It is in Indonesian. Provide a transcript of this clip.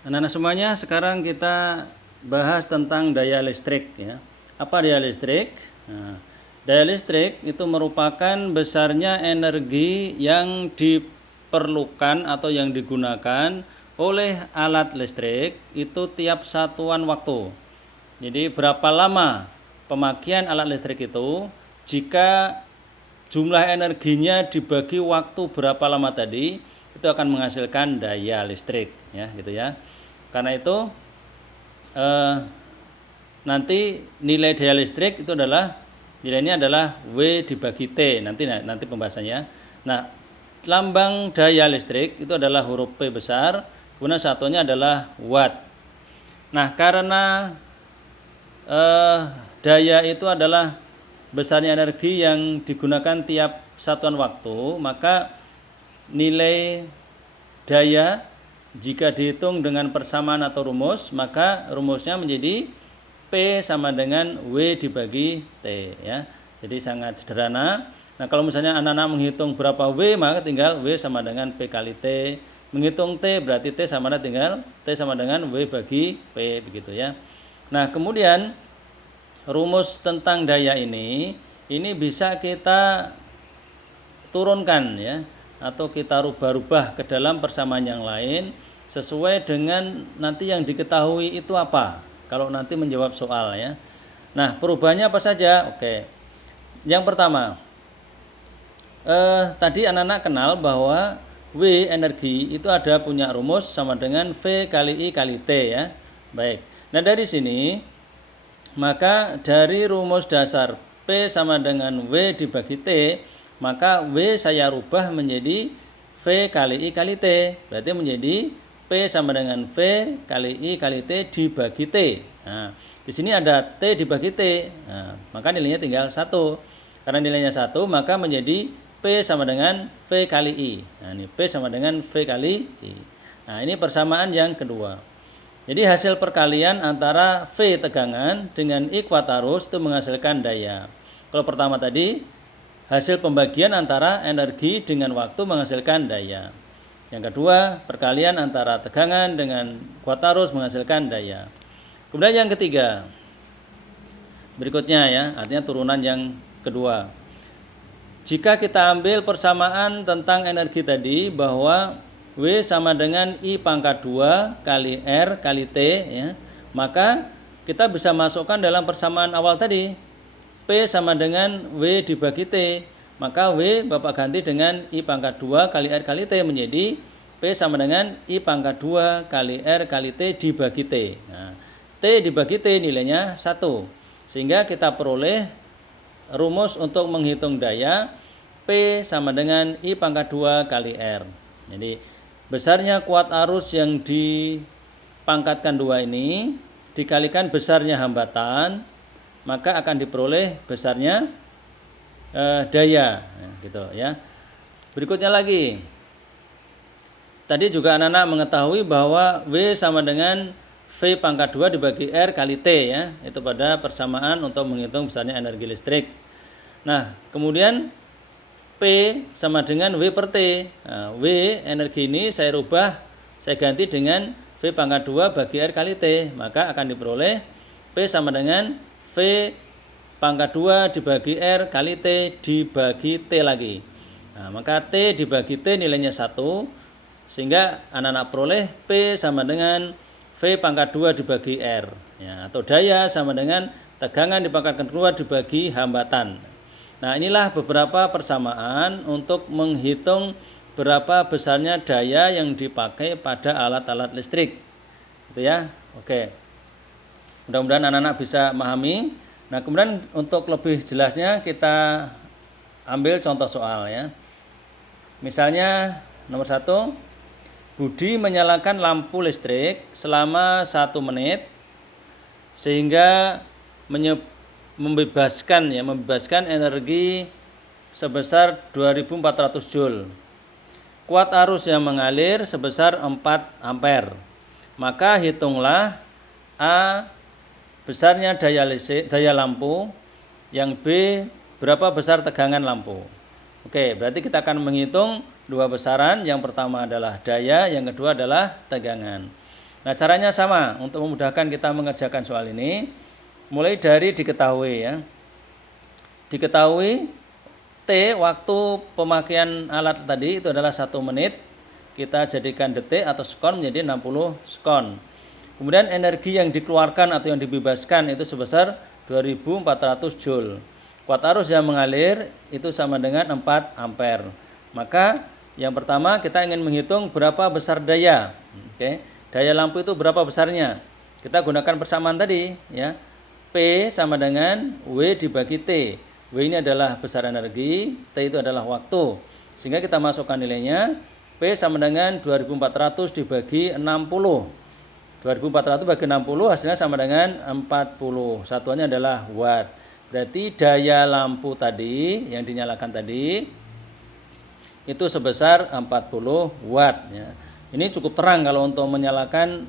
Anak-anak semuanya, sekarang kita bahas tentang daya listrik ya. Apa daya listrik? Nah, daya listrik itu merupakan besarnya energi yang diperlukan atau yang digunakan oleh alat listrik itu tiap satuan waktu. Jadi berapa lama pemakaian alat listrik itu jika jumlah energinya dibagi waktu berapa lama tadi itu akan menghasilkan daya listrik ya gitu ya. Karena itu nanti nilai daya listrik itu adalah nilainya adalah W dibagi T nanti pembahasannya. Nah, lambang daya listrik itu adalah huruf P besar, kemudian satunya adalah watt. Nah, karena daya itu adalah besarnya energi yang digunakan tiap satuan waktu, maka nilai daya jika dihitung dengan persamaan atau rumus, maka rumusnya menjadi P sama dengan W dibagi T ya. Jadi sangat sederhana. Nah, kalau misalnya anak-anak menghitung berapa W, maka tinggal W sama dengan P kali T. Menghitung T berarti T sama dengan tinggal T sama dengan W bagi P begitu ya. Nah, kemudian rumus tentang daya ini bisa kita turunkan ya atau kita rubah-rubah ke dalam persamaan yang lain sesuai dengan nanti yang diketahui itu apa kalau nanti menjawab soal ya. Nah, perubahannya apa saja? Oke. Yang pertama, tadi anak-anak kenal bahwa W energi itu ada punya rumus sama dengan V kali I kali T ya. Baik. Nah, dari sini maka dari rumus dasar P sama dengan W dibagi T, maka W saya rubah menjadi V kali I kali T. Berarti menjadi P sama dengan V kali I kali T dibagi T. Nah, di sini ada T dibagi T. Nah, maka nilainya tinggal 1. Karena nilainya 1, maka menjadi P sama dengan V kali I. Nah, ini P sama dengan V kali I. Nah, ini persamaan yang kedua. Jadi hasil perkalian antara V tegangan dengan I kuat arus itu menghasilkan daya. Kalau pertama tadi hasil pembagian antara energi dengan waktu menghasilkan daya. Yang kedua, perkalian antara tegangan dengan kuat arus menghasilkan daya. Kemudian yang ketiga, berikutnya ya, artinya turunan yang kedua. Jika kita ambil persamaan tentang energi tadi bahwa W sama dengan I pangkat 2 kali R kali T ya, maka kita bisa masukkan dalam persamaan awal tadi. P sama dengan W dibagi T, maka W Bapak ganti dengan I pangkat 2 kali R kali T menjadi P sama dengan I pangkat 2 kali R kali T dibagi T. Nah, T dibagi T nilainya 1. Sehingga kita peroleh rumus untuk menghitung daya P sama dengan I pangkat 2 kali R. Jadi besarnya kuat arus yang dipangkatkan 2 ini dikalikan besarnya hambatan, maka akan diperoleh besarnya daya gitu ya. Berikutnya lagi. Tadi juga anak-anak mengetahui bahwa W sama dengan V pangkat 2 dibagi R kali T ya. Itu pada persamaan untuk menghitung besarnya energi listrik. Nah, kemudian P sama dengan W per T. Nah, W energi ini saya rubah, saya ganti dengan V pangkat 2 bagi R kali T. Maka akan diperoleh P sama dengan V pangkat 2 dibagi R kali T dibagi T lagi. Nah, maka T dibagi T nilainya 1. Sehingga anak-anak peroleh P sama dengan V pangkat 2 dibagi R. Ya, atau daya sama dengan tegangan dipangkatkan 2 dibagi hambatan. Nah, inilah beberapa persamaan untuk menghitung berapa besarnya daya yang dipakai pada alat-alat listrik. Gitu ya. Oke. Mudah-mudahan anak-anak bisa memahami. Nah, kemudian untuk lebih jelasnya kita ambil contoh soal ya. Misalnya nomor 1, Budi menyalakan lampu listrik selama 1 menit sehingga membebaskan energi sebesar 2400 Joule. Kuat arus yang mengalir sebesar 4 ampere. Maka hitunglah A besarnya daya lampu, yang B berapa besar tegangan lampu. Oke, berarti kita akan menghitung dua besaran. Yang pertama adalah daya, yang kedua adalah tegangan. Nah, caranya sama untuk memudahkan kita mengerjakan soal ini. Mulai dari diketahui ya. Diketahui T waktu pemakaian alat tadi itu adalah 1 menit. Kita jadikan detik atau sekon menjadi 60 sekon. Kemudian energi yang dikeluarkan atau yang dibebaskan itu sebesar 2400 joule. Kuat arus yang mengalir itu sama dengan 4 ampere. Maka yang pertama kita ingin menghitung berapa besar daya. Oke. Daya lampu itu berapa besarnya? Kita gunakan persamaan tadi ya. P sama dengan W dibagi T. W ini adalah besar energi, T itu adalah waktu. Sehingga kita masukkan nilainya, P sama dengan 2400 dibagi 60. 2400 bagi 60 hasilnya sama dengan 40. Satuannya adalah watt. Berarti daya lampu tadi yang dinyalakan tadi itu sebesar 40 watt ya. Ini cukup terang kalau untuk menyalakan